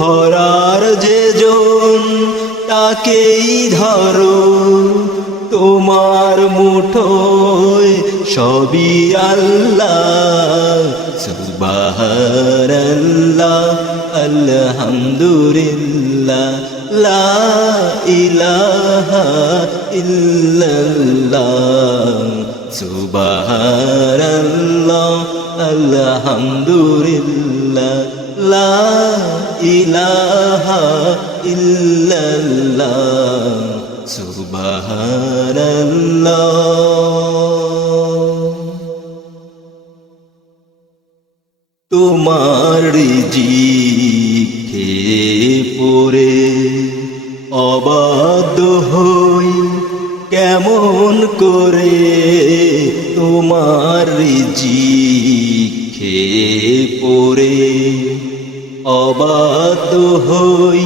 ধরার যে জন তাকেই ধরো। তোমার মুঠোয় সবই আল্লাহ সুবহানাল্লাহ আলহামদুলিল্লাহ লা ইলাহা লা ইলাহা ইল্লাল্লাহ সুবহানাল্লাহ। তোমার জিখে পড়ে অবাধ্য হই কেমন করে তোমার জিখে পড়ে অবাধ্য হই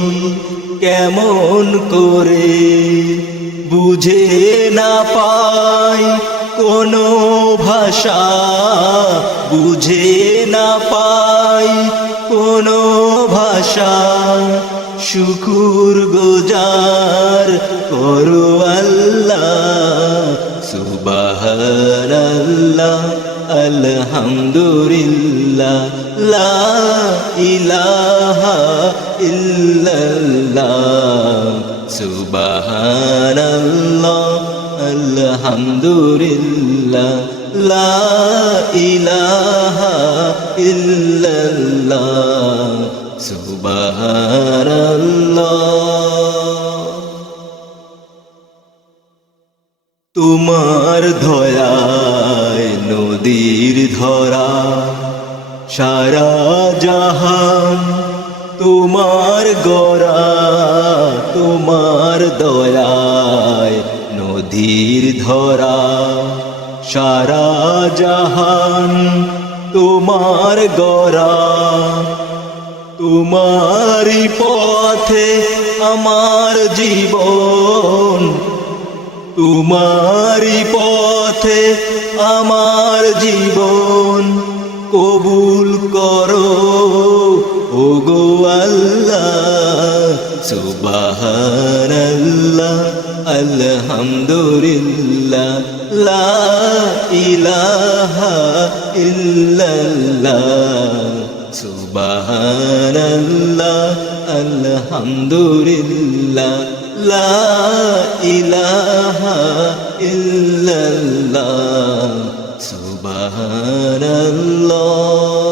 কেমন করে বুঝে না পাই কোনো ভাষা, বুঝে না পাই কোনো ভাষা। শুকুর গোজার করো আল্লাহ, সুবহানাল্লাহ, আলহামদুলিল্লাহ। লা ইলাহা ইল্লাল্লাহ। সুবহানাল্লাহ আলহামদুলিল্লাহ। লা ইলাহা ইল্লাল্লাহ। সুবহানাল্লাহ। তোমার ধয়ায় নদীর ধরা সারা জাহান, তোমার গড়া, তোমার দয়ায় নদীর ধরা। সারা জাহান, তোমার গড়া, তোমারই পথে আমার জীবন। তোমারই পথে আমার জীবন। কবুল করো ও গো আল্লাহ, সুবহানাল্লাহ, আলহামদুলিল্লাহ, লা ইলাহা ইল্লাল্লাহ, সুবহানাল্লাহ, আলহামদুলিল্লাহ, লা ইলাহা ইল্লাল্লাহ। সুবহানাল্লাহ।